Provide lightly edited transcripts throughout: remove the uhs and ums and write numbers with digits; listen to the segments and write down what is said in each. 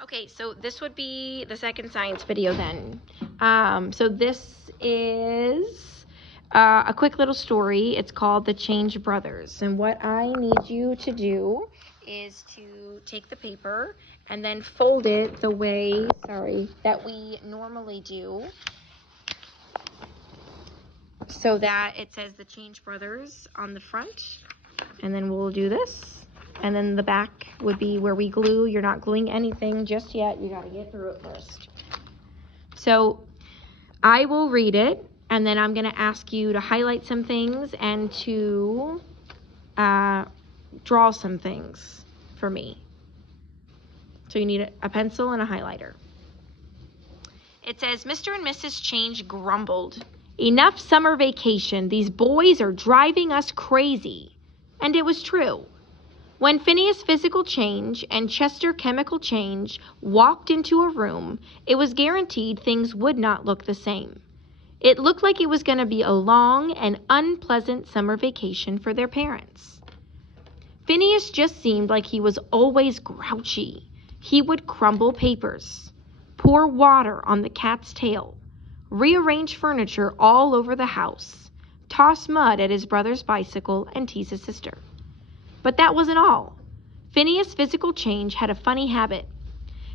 Okay, so this would be the second science video then. So this is a quick little story. It's called The Change Brothers. And what I need you to do is to take the paper and then fold it the way, that we normally do, so that it says The Change Brothers on the front. And then we'll do this. And then the back would be where we glue. You're not gluing anything just yet. You got to get through it first. So I will read it, and then I'm going to ask you to highlight some things and to draw some things for me. So you need a pencil and a highlighter. It says, Mr. and Mrs. Change grumbled. Enough summer vacation. These boys are driving us crazy. And it was true. When Phineas Physical Change and Chester Chemical Change walked into a room, it was guaranteed things would not look the same. It looked like it was going to be a long and unpleasant summer vacation for their parents. Phineas just seemed like he was always grouchy. He would crumble papers, pour water on the cat's tail, rearrange furniture all over the house, toss mud at his brother's bicycle, and tease his sister. But that wasn't all. Phineas Physical Change had a funny habit.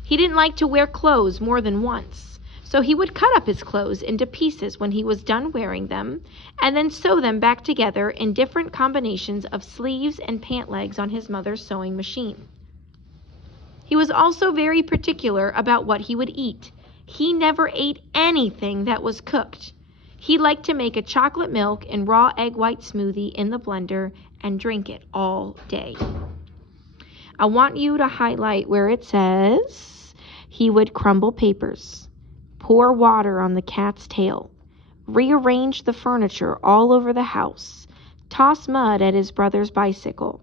He didn't like to wear clothes more than once, so he would cut up his clothes into pieces when he was done wearing them, and then sew them back together in different combinations of sleeves and pant legs on his mother's sewing machine. He was also very particular about what he would eat. He never ate anything that was cooked. He liked to make a chocolate milk and raw egg white smoothie in the blender and drink it all day. I want you to highlight where it says he would crumble papers, pour water on the cat's tail, rearrange the furniture all over the house, toss mud at his brother's bicycle.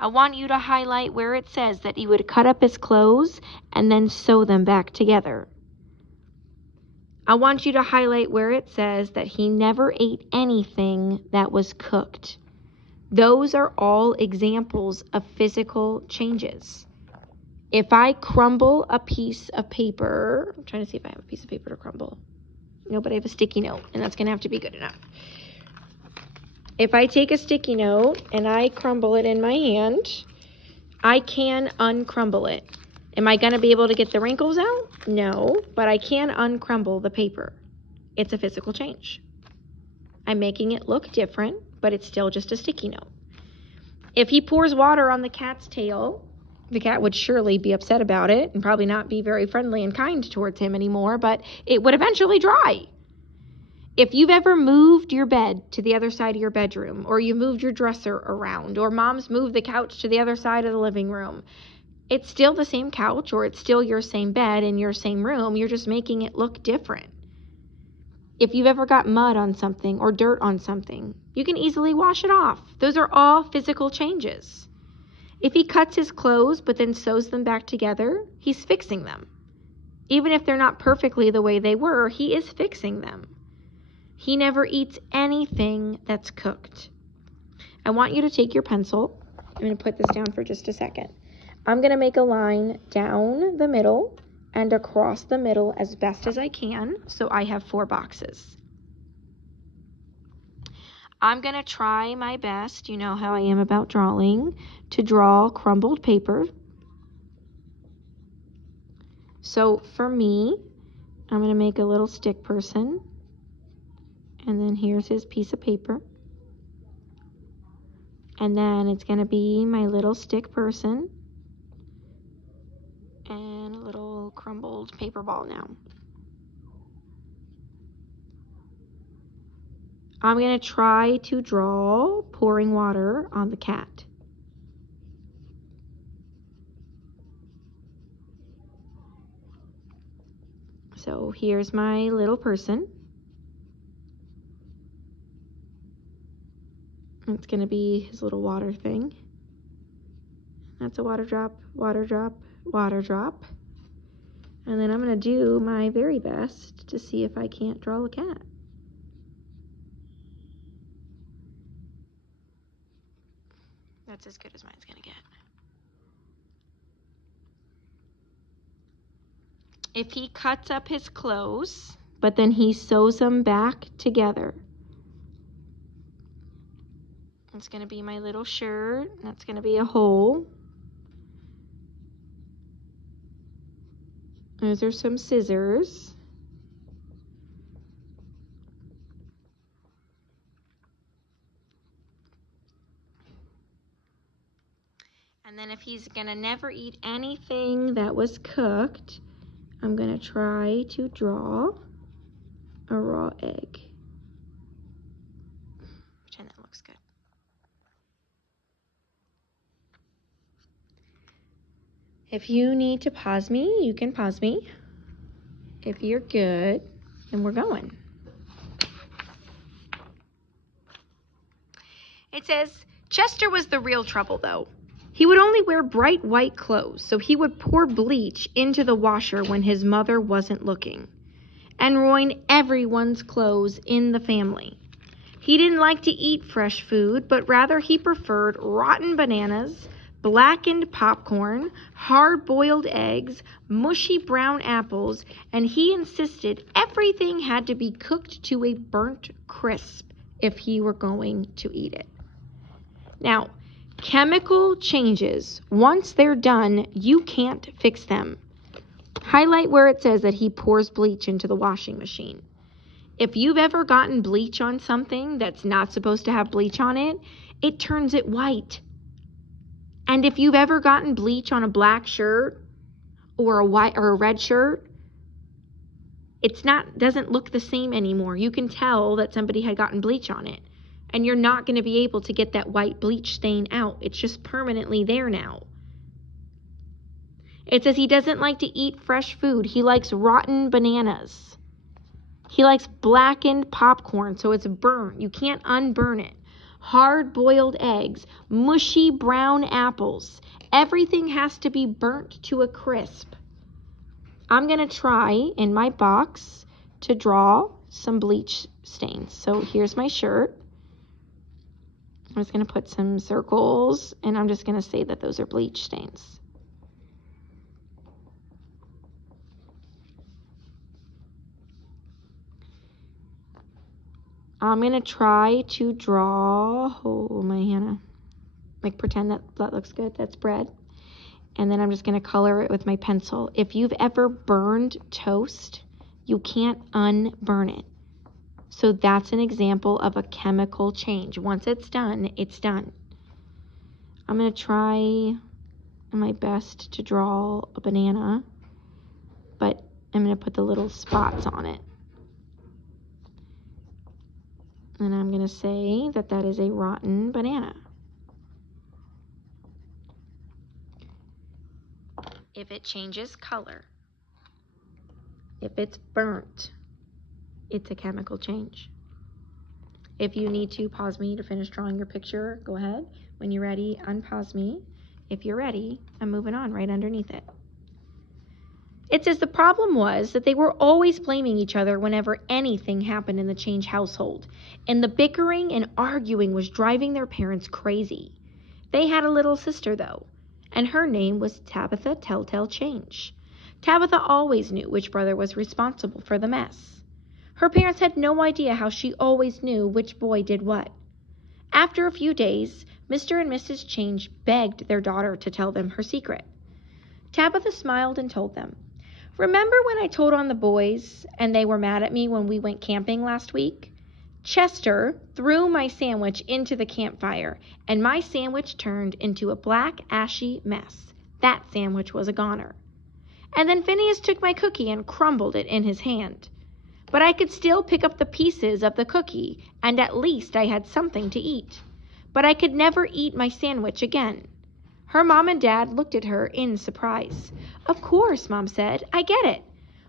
I want you to highlight where it says that he would cut up his clothes and then sew them back together. I want you to highlight where it says that he never ate anything that was cooked. Those are all examples of physical changes. If I crumble a piece of paper, I'm trying to see if I have a piece of paper to crumble. No, but I have a sticky note, and that's going to have to be good enough. If I take a sticky note and I crumble it in my hand, I can uncrumble it. Am I going to be able to get the wrinkles out? No, but I can uncrumble the paper. It's a physical change. I'm making it look different, but it's still just a sticky note. If he pours water on the cat's tail, the cat would surely be upset about it and probably not be very friendly and kind towards him anymore, but it would eventually dry. If you've ever moved your bed to the other side of your bedroom, or you moved your dresser around, or mom's moved the couch to the other side of the living room, it's still the same couch, or it's still your same bed in your same room. You're just making it look different. If you've ever got mud on something or dirt on something, you can easily wash it off. Those are all physical changes. If he cuts his clothes but then sews them back together, he's fixing them. Even if they're not perfectly the way they were, he is fixing them. He never eats anything that's cooked. I want you to take your pencil. I'm going to put this down for just a second. I'm going to make a line down the middle and across the middle as best as I can, so I have 4 boxes. I'm going to try my best, you know how I am about drawing, to draw crumbled paper. So for me, I'm going to make a little stick person. And then here's his piece of paper. And then it's going to be my little stick person. And a little crumbled paper ball now. I'm going to try to draw pouring water on the cat. So here's my little person. It's going to be his little water thing. That's a water drop, water drop, water drop. And then I'm going to do my very best to see if I can't draw a cat. That's as good as mine's going to get. if he cuts up his clothes, but then he sews them back together. It's going to be my little shirt. That's going to be a hole. Those are some scissors. And then if he's going to never eat anything that was cooked, I'm going to try to draw a raw egg. Pretend that looks good. If you need to pause me, you can pause me. If you're good, then we're going. It says, Chester was the real trouble, though. He would only wear bright white clothes, so he would pour bleach into the washer when his mother wasn't looking, and ruin everyone's clothes in the family. He didn't like to eat fresh food, but rather he preferred rotten bananas, blackened popcorn, hard-boiled eggs, mushy brown apples, and he insisted everything had to be cooked to a burnt crisp if he were going to eat it. Now, chemical changes, once they're done, you can't fix them. Highlight where it says that he pours bleach into the washing machine. If you've ever gotten bleach on something that's not supposed to have bleach on it, it turns it white. And if you've ever gotten bleach on a black shirt or a white or a red shirt, doesn't look the same anymore. You can tell that somebody had gotten bleach on it. And you're not going to be able to get that white bleach stain out. It's just permanently there now. It says he doesn't like to eat fresh food. He likes rotten bananas. He likes blackened popcorn, so it's burnt. You can't unburn it. Hard-boiled eggs, mushy brown apples. Everything has to be burnt to a crisp. I'm going to try in my box to draw some bleach stains. So here's my shirt. I'm just going to put some circles, and I'm just going to say that those are bleach stains. I'm going to try to draw, like pretend that looks good, that's bread. And then I'm just going to color it with my pencil. If you've ever burned toast, you can't unburn it. So that's an example of a chemical change. Once it's done, it's done. I'm going to try my best to draw a banana, but I'm going to put the little spots on it. And I'm going to say that that is a rotten banana. If it changes color, if it's burnt, it's a chemical change. If you need to pause me to finish drawing your picture, go ahead. When you're ready, unpause me. If you're ready, I'm moving on right underneath it. It says the problem was that they were always blaming each other whenever anything happened in the Change household, and the bickering and arguing was driving their parents crazy. They had a little sister, though, and her name was Tabitha Telltale Change. Tabitha always knew which brother was responsible for the mess. Her parents had no idea how she always knew which boy did what. After a few days, Mr. and Mrs. Change begged their daughter to tell them her secret. Tabitha smiled and told them, "Remember when I told on the boys and they were mad at me when we went camping last week? Chester threw my sandwich into the campfire, and my sandwich turned into a black, ashy mess. That sandwich was a goner. And then Phineas took my cookie and crumbled it in his hand. But I could still pick up the pieces of the cookie, and at least I had something to eat. But I could never eat my sandwich again." Her mom and dad looked at her in surprise. "Of course," Mom said, "I get it.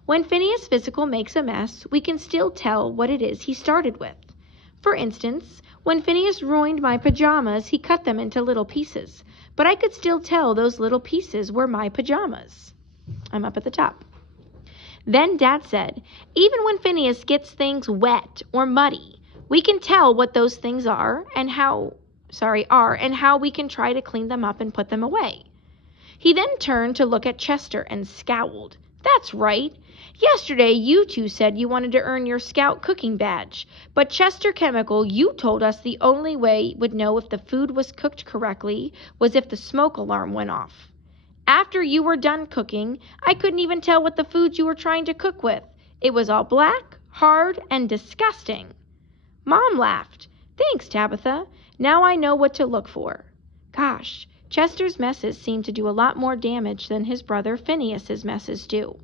When Phineas Physical makes a mess, we can still tell what it is he started with. For instance, when Phineas ruined my pajamas, he cut them into little pieces. But I could still tell those little pieces were my pajamas." I'm up at the top. Then Dad said, "Even when Phineas gets things wet or muddy, we can tell what those things are and how we can try to clean them up and put them away." He then turned to look at Chester and scowled. That's right. Yesterday you two said you wanted to earn your Scout cooking badge, but Chester Chemical, you told us the only way would know if the food was cooked correctly was if the smoke alarm went off. After you were done cooking, I couldn't even tell what the foods you were trying to cook with. It was all black, hard, and disgusting. Mom laughed. Thanks, Tabitha. Now I know what to look for. Gosh, Chester's messes seem to do a lot more damage than his brother Phineas's messes do.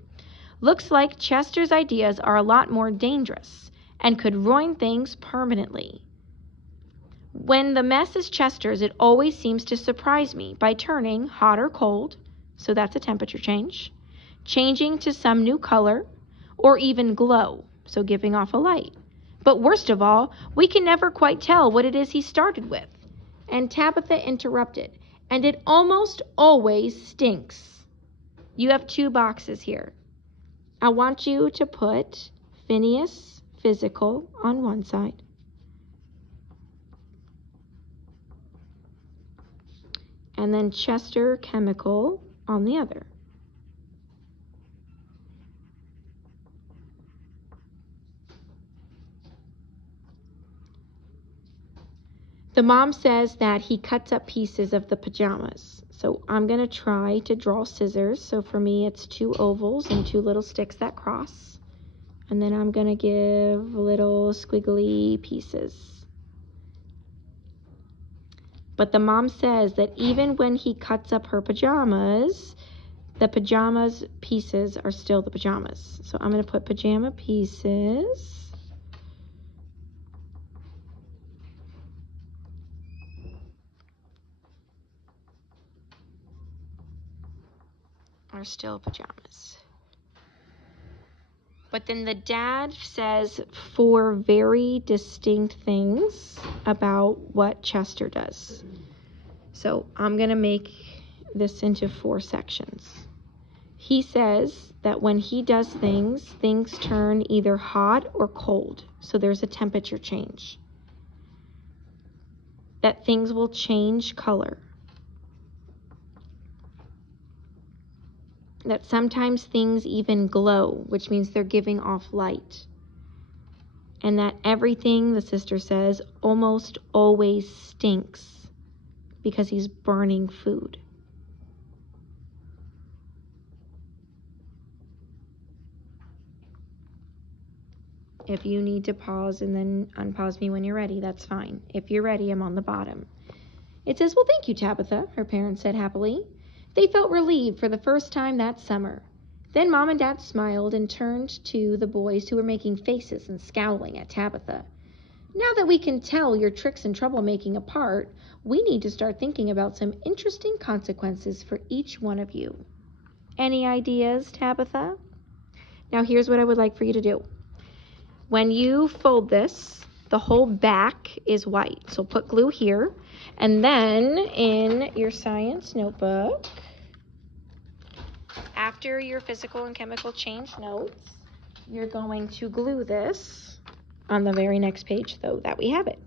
Looks like Chester's ideas are a lot more dangerous and could ruin things permanently. When the mess is Chester's, it always seems to surprise me by turning hot or cold, so that's a temperature change, changing to some new color, or even glow, so giving off a light. But worst of all, we can never quite tell what it is he started with. And Tabitha interrupted, and it almost always stinks. You have 2 boxes here. I want you to put Phineas Physical on one side, and then Chester Chemical on the other. The mom says that he cuts up pieces of the pajamas. So I'm going to try to draw scissors. So for me, it's 2 ovals and 2 little sticks that cross. And then I'm going to give little squiggly pieces. But the mom says that even when he cuts up her pajamas, the pajamas pieces are still the pajamas. So I'm going to put pajama pieces. Are still pajamas. But then the dad says 4 very distinct things about what Chester does. So I'm going to make this into 4 sections. He says that when he does things, things turn either hot or cold. So there's a temperature change. That things will change color. That sometimes things even glow, which means they're giving off light. And that everything, the sister says, almost always stinks because he's burning food. If you need to pause and then unpause me when you're ready, that's fine. If you're ready, I'm on the bottom. It says, well, thank you, Tabitha, her parents said happily. They felt relieved for the first time that summer. Then Mom and Dad smiled and turned to the boys who were making faces and scowling at Tabitha. Now that we can tell your tricks and troublemaking apart, we need to start thinking about some interesting consequences for each one of you. Any ideas, Tabitha? Now here's what I would like for you to do. When you fold this, the whole back is white. So put glue here. And then in your science notebook, after your physical and chemical change notes, you're going to glue this on the very next page, though, that we have it.